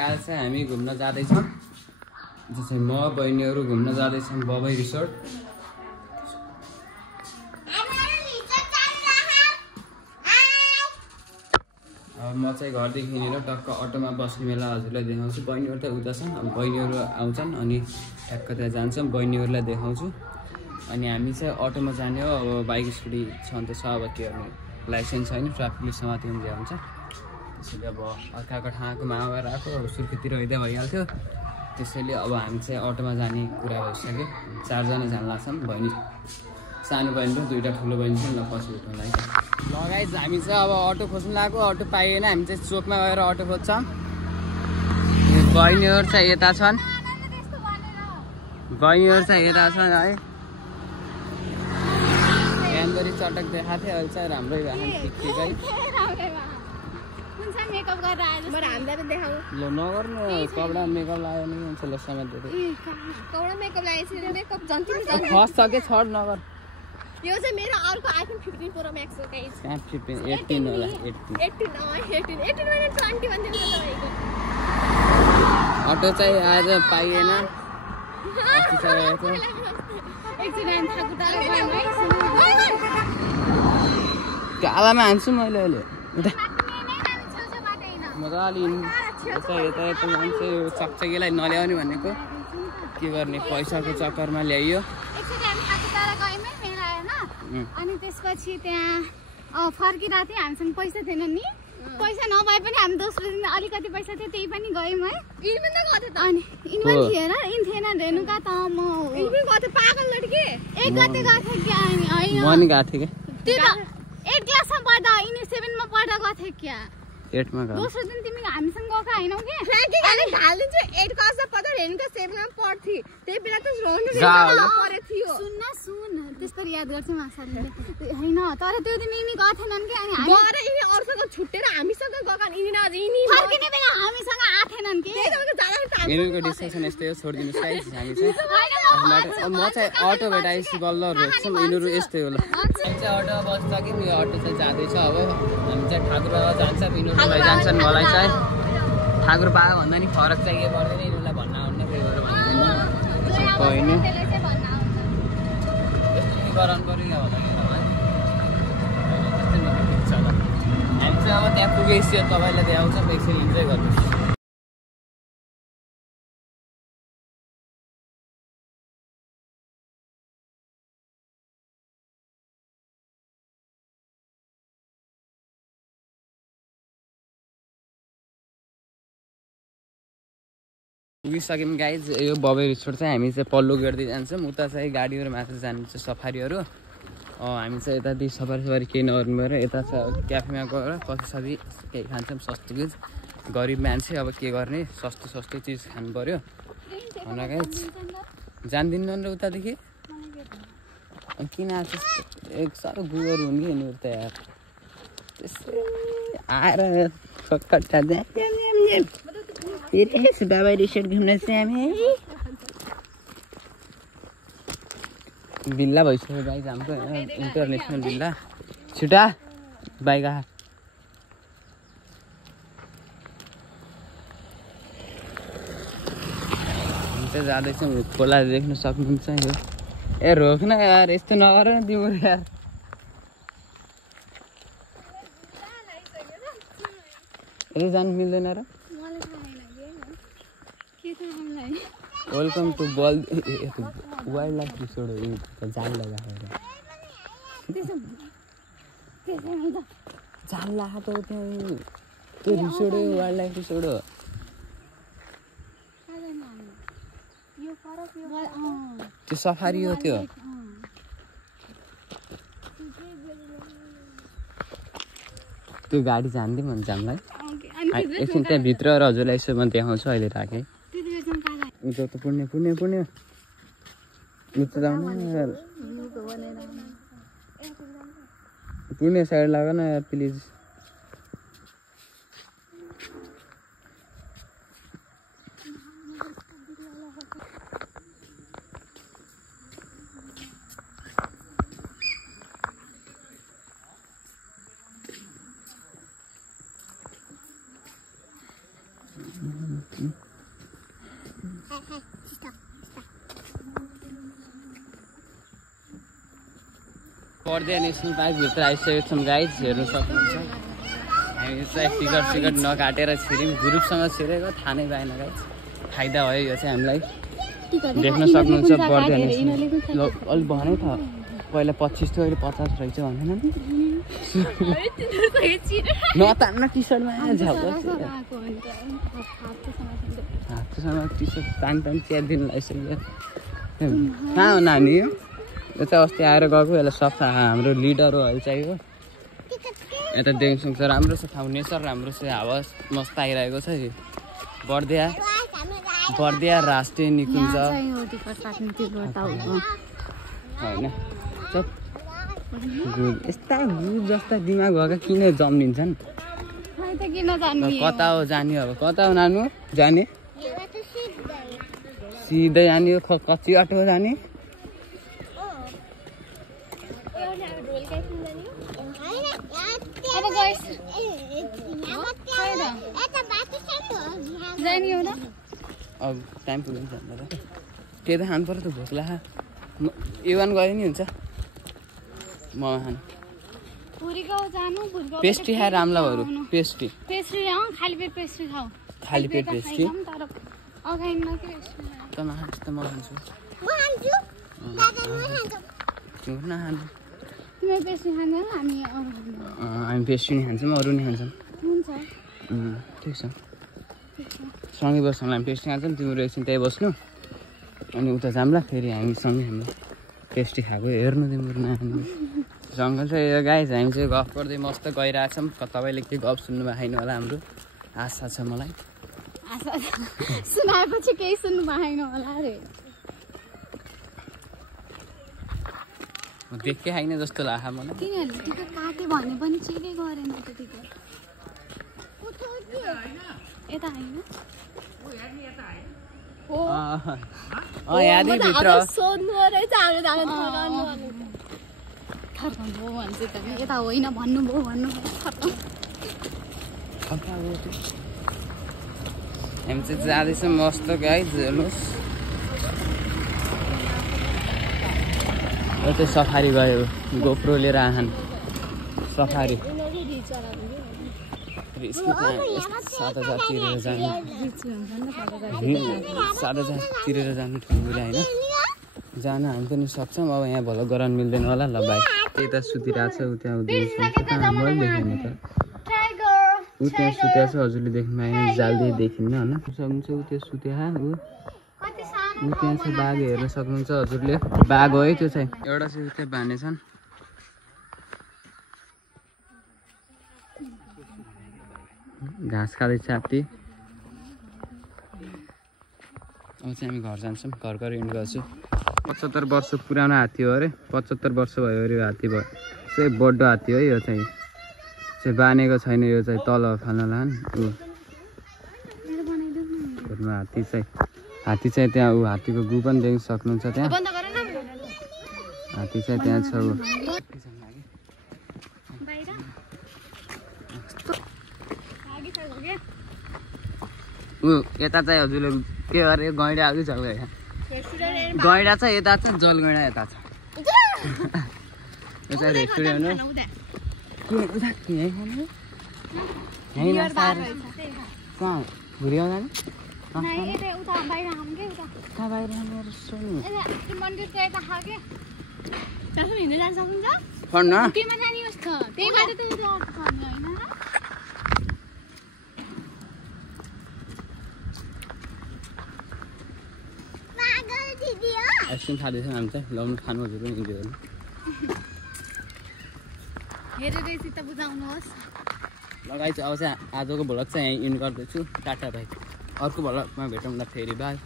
आज चाहिँ हामी घुम्न जाँदैछौँ। जस्तै म बहिनीहरू घुम्न जाँदैछौँ बबई रिसोर्ट। अब म चाहिँ घरदेखि हिँडेर टक्क अटोमा बस्ने बेला हजुरलाई देखाउँछु। बहिनीहरू त उता छन्, अब बहिनीहरू आउँछन् अनि ठ्याक्क त्यहाँ जान्छौँ, बहिनीहरूलाई देखाउँछु। अनि हामी चाहिँ अटोमा जाने हो। अब बाइक स्कुटी छन् त छ, अब के गर्ने, लाइसेन्स छैन, ट्राफिक पुलिससँग माथि हुने हुन्छ। त्यसैले अब अर्काको ठाउँको मागेर आएको, अब सुर्खेततिर हिँड्दै भइहाल्थ्यो। त्यसैले अब हामी चाहिँ अटोमा जाने कुरा भइसक्यो। 4 जना जान लाग्छौँ, बहिनी सानो बहिनी र 2टा ठुलो बहिनी छन्। ल पछि उठाउँदै ल गाइज, हामी चाहिँ अब अटो खोज्नु लाग्यो। अटो पाइएन, हामी चाहिँ चोकमा गएर अटो खोज्छौँ। बहिनीहरू चाहिँ यता छन्, बहिनीहरू चाहिँ यता छन् है। बिहानभरि चटक देखाएको थियो, अहिले चाहिँ राम्रै भएको ठिकै। ल नगर्नु, कपडा मेकअप लगायो भने हुन्छ। ल समेत फर्स्ट सके छड नगर। यो चाहिँ मेरो अर्को आइफोन 15 प्रो म्याक्स हो गाइस। 18 होला, 18 भने 20 भन्दै थियो तपाईको। अटो चाहिँ आज पाइएन। अस्ति चाहिँ एक्सिडेन्ट थाकु डालो भयो। कालामा हान्छु मैले अहिले। मजाले यता मान्छे चकचकीलाई नल्याउने भनेको के गर्ने, पैसाको चक्करमा ल्याइयो। अनि त्यसपछि त्यहाँ फर्किँदा थियो, हामीसँग पैसा थिएन नि। पैसा नभए पनि हामी दोस्रो दिन अलिकति पैसा थियो, त्यही पनि गयौँ है। अनि यिनी थिएन, यिनी थिएन रेणुका त म पागल लड्के 1 गते गएको थियो क्या। अनि गएको थियो क्या, 8 क्लासमा पढ्दा, यिनी 7 मा पढ्दा गएको थियो क्या। 8 मा गएको। दोस्रो दिन तिमी हामीसँग गएको हैनौ के? अनि ढालिदिन्छु 8 क्लासमा पढ्दा रेणुका 7 मा पढ्थी। त्यही बेला त रोनु परे थियो। सुन त्यसरी याद गर्छु मासाले हैन। तर त्यो दिन यिनी गएको थिएनन् के। अनि हामी गएर यिनी अरूसँग छुट्टेर हामीसँग गएको, यिनी न यिनी फर्किने बेला हामीसँग आथेनन् के। यिनीको डिस्कसन यस्तै हो, छोडिदिनुस् गाइस। हामी चाहिँ म चाहिँ अटो भेटाएपछि बल्ल रोक्छौँ। यिनीहरू यस्तै होला। हामी चाहिँ अटोमा बसिसक्यौँ। यो अटो चाहिँ जाँदैछ। अब हामी चाहिँ ठाकुर बाबा जान्छ, यिनीहरू लैजान्छन्। मलाई चाहिँ ठाकुर बाबा भन्दा नि फरक चाहिँ के पर्दैन, यिनीहरूलाई भन्न आउनु कोही गरेर भन्दैन होइन। गराउनु पऱ्यो क्या होला हामी चाहिँ अब त्यहाँ पुगेपछि तपाईँलाई देखाउँछौँ। एकछिन इन्जोय गर्नुहोस्। पुगिसक्यौँ गाइज। यो बबई रिसोर्ट चाहिँ हामी चाहिँ पल्लो गर्दै जान्छौँ। उता चाहिँ गाडीहरू माथि जान्छ सफारीहरू। हामी चाहिँ यताति सफारी केही नगर्नु पऱ्यो। यता चाहिँ क्याफेमा गएर कति केही खान्छौँ, सस्तो चिज। गरिब मान्छे अब के गर्ने, सस्तो चिज खानु पऱ्यो होइन गाइज। जान्दिनँ र उतादेखि किन आएको एक साह्रो गुगर हुन् कि यिनीहरू त यार। त्यसै आएर बाबा रिसोर्ट घुम्न चाहिँ हामी बिल्ला भइसक्यो बाइक हाम्रो इन्टरनेसनल बिल्ला। छिटा बाइक आ। हामी चाहिँ जाँदैछौँ। खोला देख्न सक्नुहुन्छ यो। ए रोक्न यार, यस्तो नगर न तिम्रो यार। यति जानु मिल्दैन र। Welcome to wild life resort हो। जाल लगाएर जाल लगाएको त्यहाँ त्यो रिसोर्ट हो, वाइल्ड लाइफ रिसोर्ट हो। त्यो सफारी हो त्यो। त्यो गाडी जान्दिउँ भने जामलाई एकछिन त्यहाँ भित्र र हजुरलाई यसो म देखाउँछु। अहिले राखेँ उता त पुण्य उता जाउँ यार। पुण्य साइड लाग न यार प्लिज। बर्दिया नेसनल पार्कभित्र आइसकेको छौँ गाइज, हेर्नु सक्नुहुन्छ। हामी चाहिँ टिकट नकाटेर छिर्यौँ, ग्रुपसँग छिरेको थाहा नै पाएन गाइज। फाइदा भयो यो चाहिँ हामीलाई। देख्न सक्नुहुन्छ बर्दिया नेसनल अलिक भनेको थियो पहिला 25 थियो, अहिले 50 रहेछ भनेन नतान्न टी सर्टमा हातसँग टी सर्ट तान च्यादिनु लागिसक्यो। कहाँ हो नानी? यो चाहिँ अस्ति आएर गएको, यसलाई सफा हाम्रो लिडर हो अहिले चाहियो। यता देख्न सक्छ राम्रो छ ठाउँ, नेचर राम्रो छ, हावा मस्त आइरहेको छ। बर्दिया राष्ट्रिय निकुञ्ज होइन। यस्ता गुड जस्ता दिमाग भएका किन जम्निन्छन्? कता हो जाने? अब कता हो नानु जाने? सिधै जाने? कच्ची बाटो जाने? अब टाइम पुग्यो नि त्यही त खानु पर्यो त, भोक लाग्यो। इवान गयो नि हुन्छ ममा खानु। पेस्ट्री खाएर राम्ला भएर पेस्ट्री खाली पेट पेस्ट्री त नखान्छ त म खान्छु। हामी पेस्ट्री नै खान्छौँ, अरू नै खान्छौँ। ठिक छ, सँगै बस्छौँ। हामी पेस्ट्री खान्छौँ, तिम्रो एकछिन त्यहीँ बस्नु, अनि उता जाम्ला फेरि हामी सँगै हाम्रो पेस्ट्री खाएको हेर्नु तिम्रो नानी। जङ्गल चाहिँ यो गाइज, हामी चाहिँ गफ गर्दै मस्त गइरहेछौँ। तपाईँले के गफ सुन्नु भएन होला, हाम्रो आशा छ मलाई। सुनाएपछि केही सुन्नु भएन होला रे। देखे होइन जस्तो लाग्यो मलाई। तिनीहरूले टिकट काट्यो भने पनि चेकै गरेन त टिकट। यता होइन यहाँभित्र यता होइन भन्नुभयो हामी चाहिँ जाँदैछौँ मस्त गाइज, हेर्नुहोस्। यो चाहिँ सफारी गयो, गोप्रो लिएर आहान सफारी। 7,000 तिरेर जानु, 7,000 तिरेर जानु ठुलो होइन। जान हामी पनि सक्छौँ। अब यहाँ भलो गराउनु मिल्दैन होला। ल भाइ त्यता सुतिरहेको छ, ऊ त्यहाँ मैले देखेन त, ऊ त्यहाँ सुतेको छ, हजुरले देख्नु भएन, जालदेखि देखिन्न होइन। सक्नुहुन्छ ऊ त्यो सुत्या, ऊ त्यहाँ चाहिँ बाघ हेर्न सक्नुहुन्छ हजुरले। बाघ हो है त्यो चाहिँ, एउटा चाहिँ त्यहाँ बाँधेछन्। घाँस खाँदैछ हात्ती। अब चाहिँ हामी घर जान्छौँ, घर इन्ड गर्छु। 75 वर्ष पुरानो हात्ती हो अरे, 75 वर्ष भयो अरे हात्ती भयो। चाहिँ बड्डो हात्ती हो यो चाहिँ बानेको छैन, यो चाहिँ तल फाल्न लान। घरमा हात्ती चाहिँ त्यहाँ ऊ हात्तीको गु पनि देख्न सक्नुहुन्छ। त्यहाँ हात्ती चाहिँ त्यहाँ छ। ऊ यता चाहिँ हजुरले के अरे गैँडा अघि जलगैँडा, गैँडा चाहिँ यता छ, जलगैँडा यता छ। यो चाहिँ रेस्टुरेन्ट हो। कहाँ घुरिया जाने? कहाँ बाहिर आइसक्रिम खाँदैछौँ हामी चाहिँ। लाउनु खानु हजुर पनि इन्जोय गर्नु। लगाइ चाहिँ अब चाहिँ आजको भ्लग चाहिँ यहीँ इन्ड गर्दैछु। टाटा भाइ, अर्को भ्लगमा भेटौँला फेरि, बाई।